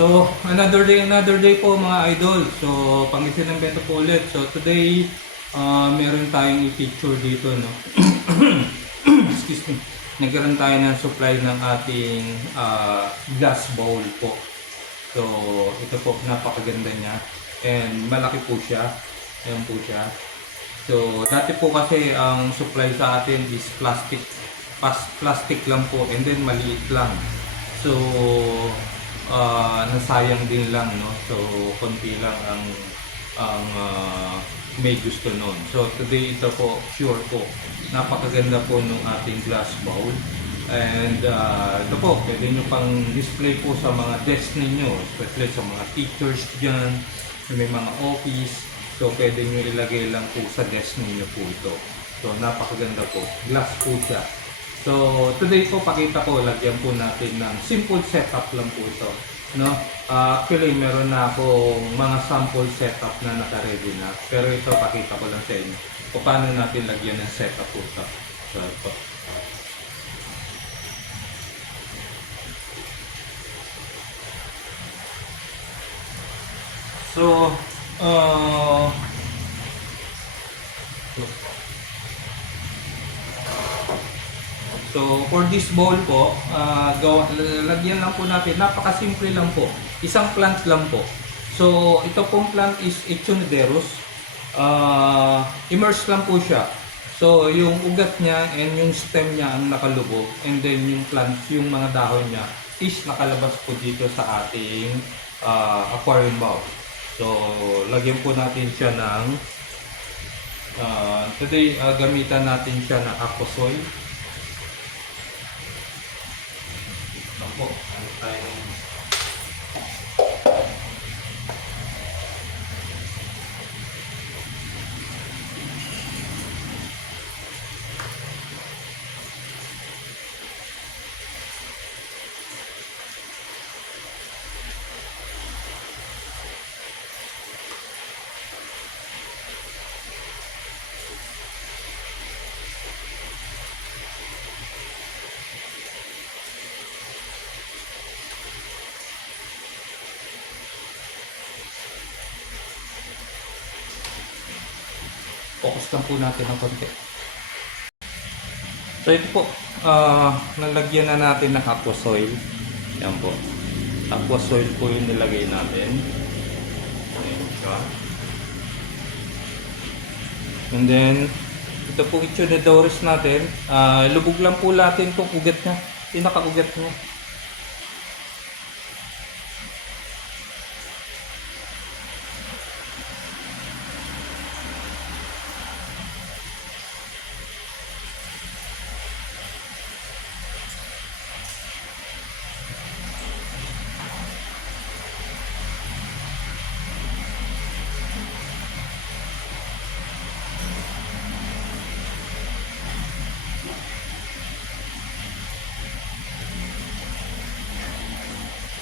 So, another day po mga idol. So, pangisin ng beto po ulit. So, today, meron tayong i-picture dito, no? Excuse me. Nagkaroon tayo ng supply ng ating glass bowl po. So, ito po, napakaganda niya. And malaki po siya. Ayan po siya. So, dati po kasi ang supply sa atin is plastic lang po. And then, maliit lang. So, nasayang din lang, no? So, konti lang ang may gusto nun. So, today ito po, sure po, napakaganda po nung ating glass bowl. And ito po, pwede nyo pang display po sa mga desk ninyo, especially sa mga teachers dyan, may mga office. So, pwede nyo ilagay lang po sa desk ninyo po ito. So, napakaganda po. Glass po siya. So, today po, pakita ko, lagyan po natin ng simple setup lang po ito. No? Actually, meron na akong mga sample setup na naka-ready na. Pero ito, pakita ko lang sa inyo kung paano natin lagyan ng setup po ito. So, ito. So, So, for this bowl po, lagyan lang po natin, napakasimple lang po. Isang plant lang po. So, ito pong plant is Echinoderus. Immerse lang po siya. So, yung ugat niya and yung stem niya ang nakalubog. And then yung plant, yung mga dahon niya is nakalabas po dito sa ating aquarium bowl. So, lagyan po natin siya ng, today, gamitan natin siya ng aquasoil. Po, ano tayo focus lang po natin ng konti. So ito po, nalagyan na natin ng aqua soil. Yan po. Aqua soil po yung nilagay natin. Ayan siya. And then, ito po Echinoderus natin. Lubog lang po natin itong ugat niya. Pinaka-ugat niya.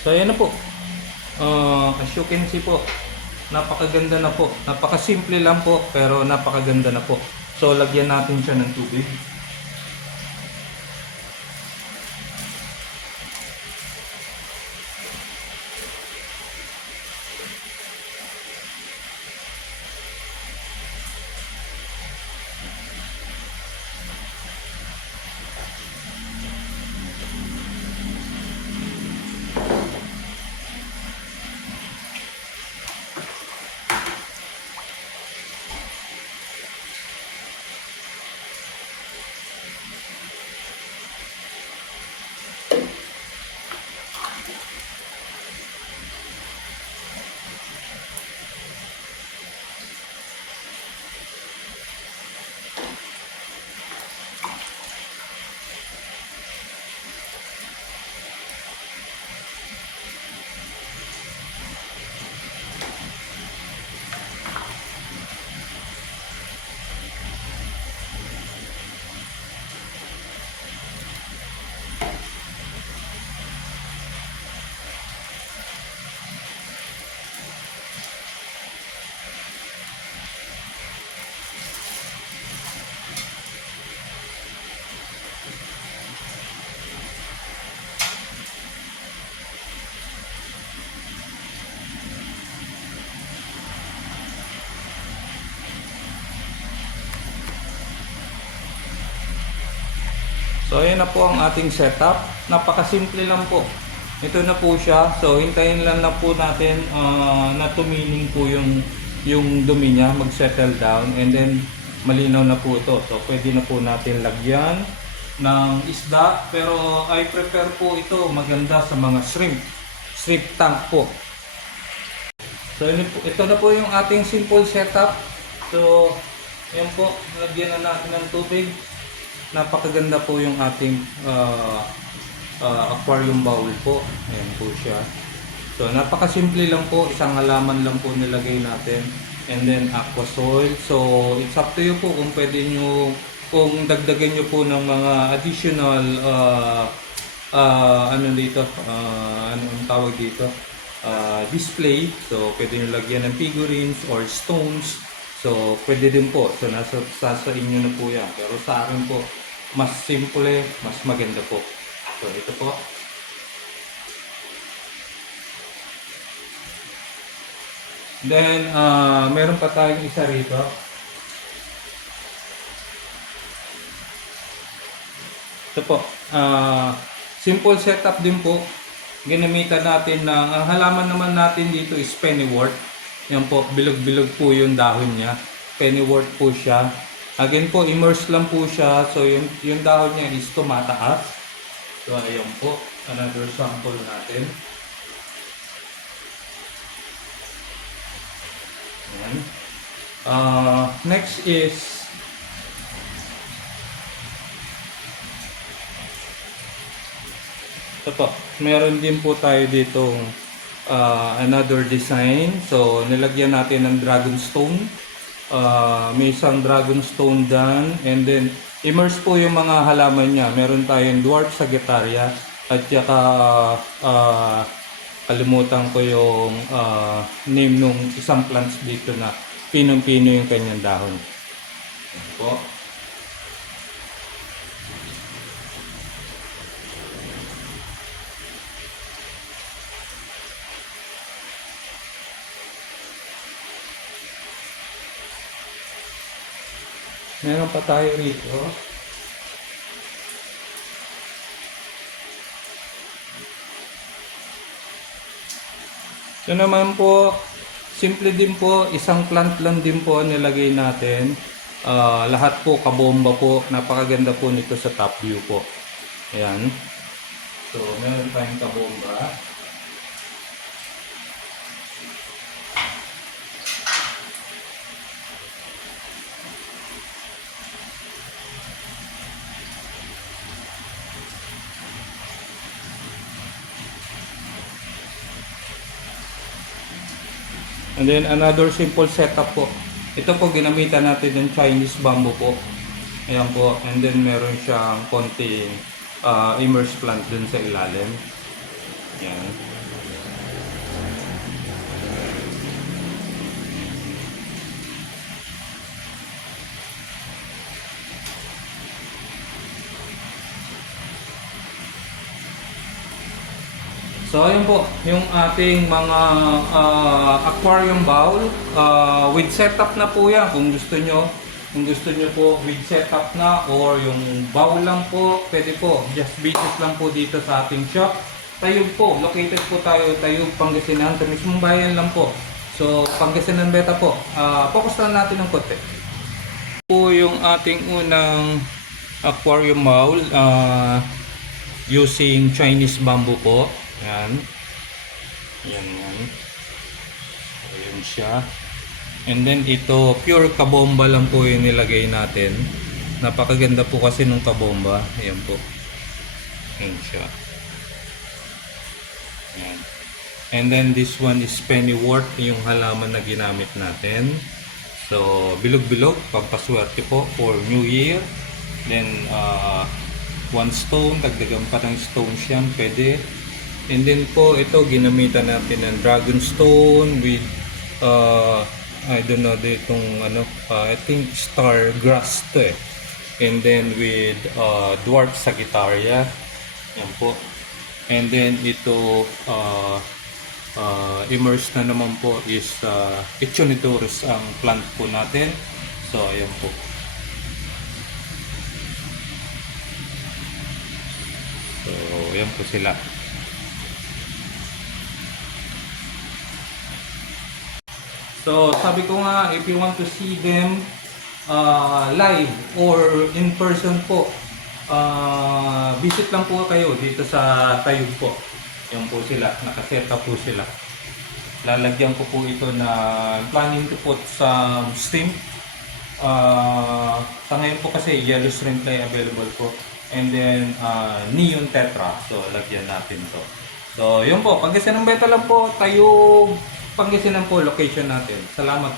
So ayan na po. As you can see po, napakaganda na po. Napakasimple lang po, pero napakaganda na po. So lagyan natin siya ng tubig. So ayan na po ang ating setup. Napakasimple lang po. Ito na po siya. So hintayin lang na po natin na tumining po yung dumi niya, mag-settle down, and then malinaw na po ito. So pwede na po natin lagyan ng isda, pero I prefer po ito maganda sa mga shrimp tank po. So ito na po yung ating simple setup. So ayan po, lagyan na natin ng tubig. Napakaganda po yung ating aquarium bowl po. Ayan po siya. So napakasimple lang po, isang halaman lang po nilagay natin, and then aqua soil. So it's up to you po kung pwede nyo, kung dagdagan nyo po ng mga additional ano dito, ano ang tawag dito, display. So pwede nyo lagyan ng figurines or stones. So pwede din po. So nasa sa inyo na po yan. Pero sa akin po, mas simple, mas maganda po. So ito po. Then meron pa tayong isa rito. Ito po. Simple setup din po. Ginamitan natin ng, ang halaman naman natin dito is pennywort. Yan po, bilog-bilog po yung dahon niya. Pennywort po siya. Again po, immerse lang po siya. So yung dahon niya is tumataas. So ayan po, another sample natin. Ayan. Next is ito po, meron din po tayo ditong another design. So nilagyan natin ng dragon stone. May isang dragon stone dyan, and then immerse po yung mga halaman niya. Meron tayong dwarf sagittaria, at saka kalimutan ko yung name nung isang plants dito na pinong-pino yung kanyang dahon. Ayan po. Meron pa tayo rito. So naman po, simple din po, isang plant lang din po nilagay natin. Lahat po kabomba po, napakaganda po nito sa top view po. Ayan. So meron tayong kabomba. And then another simple setup po. Ito po ginamitan natin ng Chinese bamboo po. Ayan po. And then meron siyang konting immersed plant dun sa ilalim. Ayan. So ayun po, yung ating mga aquarium bowl with setup na po yan. Kung gusto nyo po with setup na, or yung bowl lang po, pwede po. Just visit lang po dito sa ating shop. Tayog po, located po tayo, Tayog, Pangasinan, sa mismong bayan lang po. So Pangasinan Beta po, focus lang natin ng konti. Po yung ating unang aquarium bowl using Chinese bamboo po. Yan. Yan. Ayan siya. And then ito, pure kabomba lang po yung nilagay natin. Napakaganda po kasi nung kabomba. Ayan po. Ayan siya. Ayan. And then this one is pennywort, yung halaman na ginamit natin. So, bilog-bilog, pampaswerte po for New Year. Then, one stone, dagdagan pa ng stones yan, pwede. And then po, ito, ginamitan natin ng dragon stone with, I don't know, ditong, I think star grass to eh. And then with dwarf sagittaria. Yan po. And then ito, immersed na naman po is Echinodoros ang plant po natin. So, ayan po. yan po sila. So, sabi ko nga, if you want to see them live or in person po, visit lang po kayo dito sa Tayug po. Yan po sila, nakaseta po sila. Lalagyan ko po ito na planning to put some shrimp. Sa ngayon po kasi yellow shrimp na available po. And then neon tetra. So, lagyan natin to. So, yun po. Pangasinan Beta lang po. Tayug Pangasinan po location natin. Salamat.